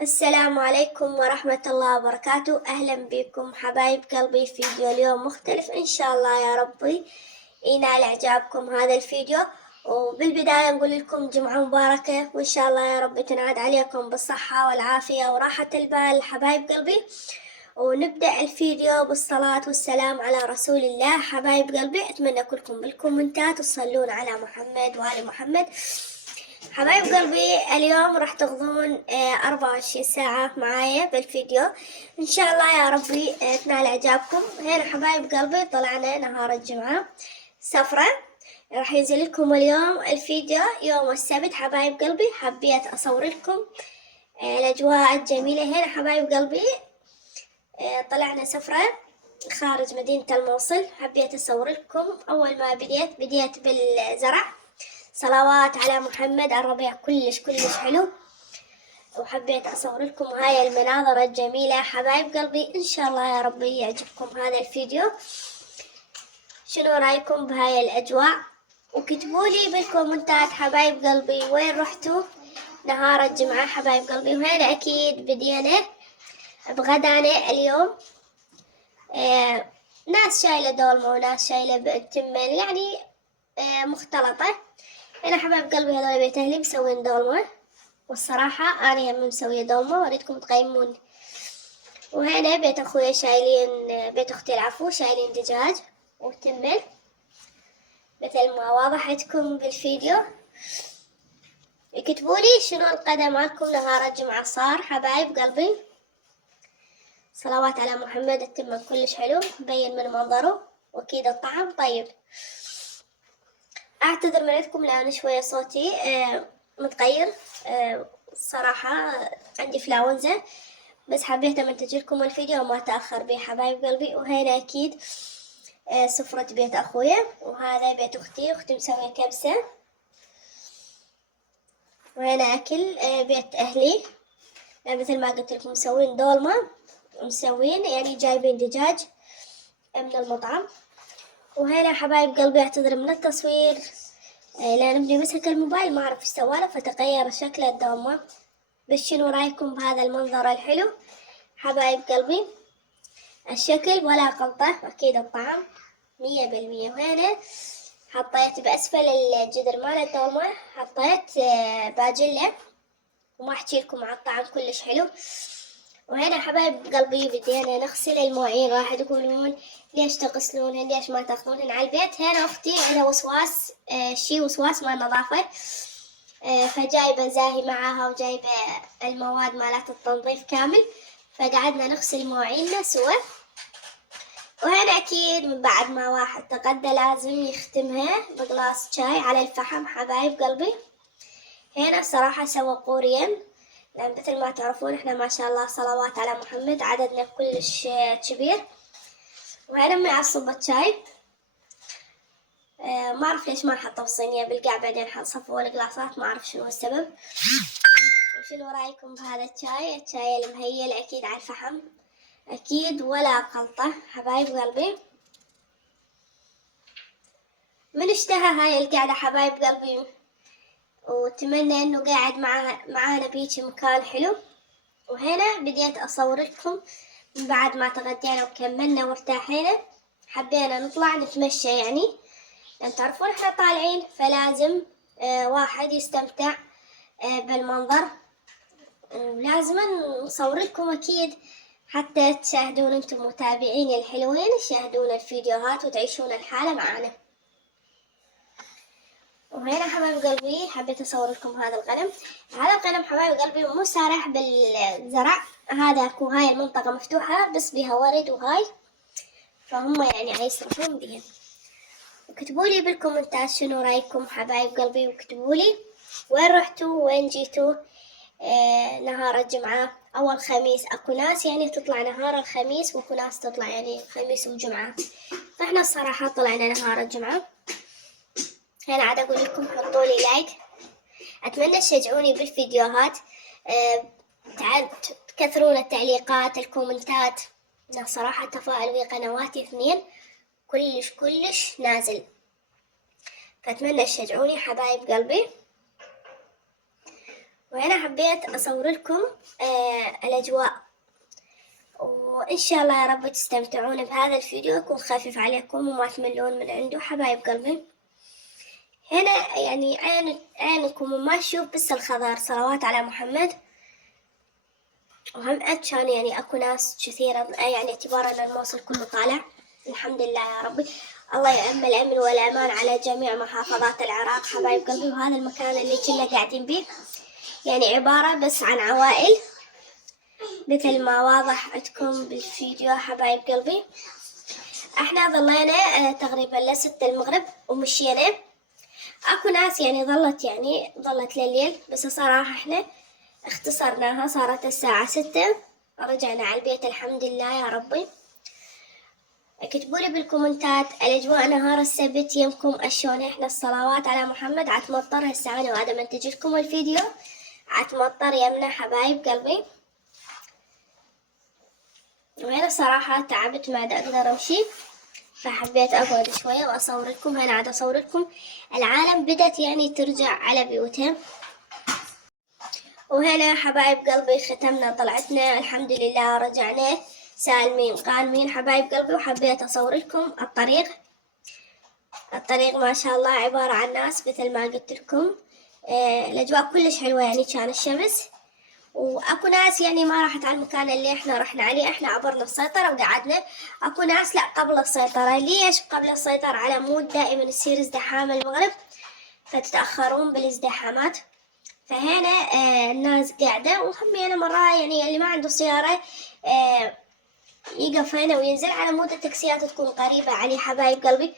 السلام عليكم ورحمة الله وبركاته. أهلا بكم حبايب قلبي في فيديو اليوم مختلف إن شاء الله يا ربي ينال إعجابكم هذا الفيديو. وبالبداية نقول لكم جمعة مباركة وإن شاء الله يا رب تنعاد عليكم بالصحة والعافية وراحة البال حبايب قلبي. ونبدأ الفيديو بالصلاة والسلام على رسول الله. حبايب قلبي أتمنى كلكم بالكومنتات تصلون على محمد وآل محمد. حبايب قلبي اليوم راح تقضون 24 ساعة معايا بالفيديو إن شاء الله يا ربي تنال إعجابكم. هنا حبايب قلبي طلعنا نهار الجمعة سفرة، راح ينزل لكم اليوم الفيديو يوم السبت. حبايب قلبي حبيت أصور لكم الأجواء الجميلة. هنا حبايب قلبي طلعنا سفرة خارج مدينة الموصل. حبيت أصور لكم. أول ما بديت بالزرع، صلوات على محمد. الربيع كلش حلو، وحبيت أصور لكم هاي المناظر الجميلة. حبايب قلبي إن شاء الله يا ربي يعجبكم هذا الفيديو. شنو رأيكم بهاي الأجواء؟ وكتبوا لي بالكومنتات حبايب قلبي وين رحتوا نهار الجمعة حبايب قلبي. وهنا أكيد بدينا بغدانا اليوم. ناس شايلة دولمة وناس شايلة تمن، يعني مختلطة. أنا حبايب قلبي هذول بيت أهلي مسوين دولمة، والصراحة أنا هم مسوية دولمة وأريدكم تقيمون. وهنا بيت أخويا شايلين، بيت أختي العفو شايلين دجاج وتمن مثل ما واضح عندكم بالفيديو. اكتبوا لي شنو الغدا مالكم نهار الجمعة صار حبايب قلبي. صلوات على محمد. التمن كلش حلو مبين من منظره، وأكيد الطعم طيب. أعتذر من عندكم لأن شوية صوتي متغير. صراحة عندي فلاونزا، بس حبيت أمنتج لكم الفيديو وما تأخر بيه حبايب قلبي. وهنا أكيد سفرة بيت أخويا، وهذا بيت أختي مسوية كبسة. وهنا أكل بيت أهلي، مثل ما قلت لكم مسوين دولمة، مسوين يعني جايبين دجاج من المطعم. وهنا حبايب قلبي أعتذر من التصوير لأن ابني مسك الموبايل ما أعرف إيش سواله فتغير شكل الدومة. بس شنو رأيكم بهذا المنظر الحلو حبايب قلبي؟ الشكل ولا غلطة، أكيد الطعم 100%. وهنا حطيت بأسفل الجدر مال الدومة حطيت باجلة، وما أحكي لكم على الطعم كلش حلو. وهنا حبايب قلبي بدينا نغسل المواعين. راح تقولون ليش تغسلونهن، ليش ما تاخذونهن على البيت؟ هنا أختي عندها وسواس، شي وسواس مال نظافة، فجايبة زاهي معاها وجايبة المواد مالت التنظيف كامل، فقعدنا نغسل مواعيننا سوا. وهنا أكيد من بعد ما واحد تغدى لازم يختمها بغلاس شاي على الفحم حبايب قلبي. هنا صراحة سوى قوريا، لأن مثل ما تعرفون احنا ما شاء الله صلوات على محمد عددنا كلش كبير. وهنا مع صبة شاي. ما أعرف ليش ما حطوا صينية بالقاع بعدين صفوا القلاصات، ما أعرف شنو السبب. وشنو رأيكم بهذا الشاي المهيل أكيد على الفحم، أكيد ولا غلطة حبايب قلبي. من اشتهى هاي القعدة حبايب قلبي، واتمنى انه قاعد معانا بيجي مكان حلو. وهنا بديت اصور لكم من بعد ما تغدينا وكملنا وارتاحينا، حبينا نطلع نتمشى، يعني لان تعرفون احنا طالعين فلازم واحد يستمتع بالمنظر، ولازم نصور لكم اكيد حتى تشاهدون انتم متابعين الحلوين، تشاهدون الفيديوهات وتعيشون الحالة معنا. وهنا حبايب قلبي حبيت أصور لكم هذا الغنم. هذا الغنم حبايب قلبي مو سارح بالزرع، هذا هاي المنطقة مفتوحة بس بها ورد وهاي، فهم يعني يسرحون بها. وكتبوا لي بالكومنتات شنو رايكم حبايب قلبي، وكتبوا لي وين رحتوا وين جيتوا نهار الجمعة أو الخميس. أكو ناس يعني تطلع نهار الخميس، وأكو ناس تطلع يعني خميس وجمعة، فإحنا الصراحة طلعنا نهار الجمعة. هنا عاد أقول لكم حطوا لي لايك، أتمنى تشجعوني بالفيديوهات، تكثرون التعليقات الكومنتات. صراحة تفاعل قنواتي 2 كلش نازل، فأتمنى تشجعوني حبايب قلبي. وهنا حبيت أصور لكم الأجواء، وإن شاء الله يا رب تستمتعون بهذا الفيديو، يكون خفيف عليكم وما تملون من عنده حبايب قلبي. هنا يعني عينكم وما تشوف بس الخضار، صلوات على محمد. وهم كان يعني أكو ناس كثيرة يعني اعتبارا أن الموصل كله طالع. الحمد لله يا ربي، الله يأمن الأمن والأمان على جميع محافظات العراق حبايب قلبي. وهذا المكان اللي كنا قاعدين به يعني عبارة بس عن عوائل مثل ما واضح عندكم بالفيديو حبايب قلبي. احنا ظلينا تقريبا ل6 المغرب ومشينا. اكو ناس يعني ظلت لليل، بس صراحة احنا اختصرناها، صارت الساعة 6 رجعنا على البيت الحمد لله يا ربي. اكتبولي بالكومنتات الاجواء نهار السبت يمكم اشون. احنا الصلوات على محمد عتمطر هسه، انا وادم انتج لكم الفيديو عتمطر يمنا حبايب قلبي. وهنا صراحة تعبت ما اقدر امشي، فحبيت اقعد شوية واصور لكم. هنا عاد اصور لكم العالم بدت يعني ترجع على بيوتها. وهنا حبايب قلبي ختمنا طلعتنا الحمد لله، رجعنا سالمين غانمين حبايب قلبي. وحبيت اصور لكم الطريق ما شاء الله عبارة عن ناس مثل ما قلت لكم. الاجواء كلش حلوة يعني، كان الشمس واكو ناس يعني ما راحت على المكان اللي احنا رحنا عليه. احنا عبرنا السيطرة وقعدنا. اكو ناس لا قبل السيطرة. ليش قبل السيطرة؟ على مود دائما يصير ازدحام المغرب فتتأخرون بالازدحامات. فهنا الناس قاعدة، وهم يعني مرة يعني اللي ما عنده سيارة يقف هنا وينزل على مود التاكسيات تكون قريبة عليه حبايب قلبي.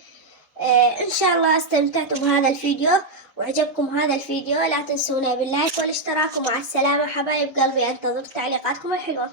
ان شاء الله استمتعتوا بهذا الفيديو وعجبكم هذا الفيديو. لا تنسونا باللايك والاشتراك، ومع السلامة حبايب قلبي. انتظر تعليقاتكم الحلوة.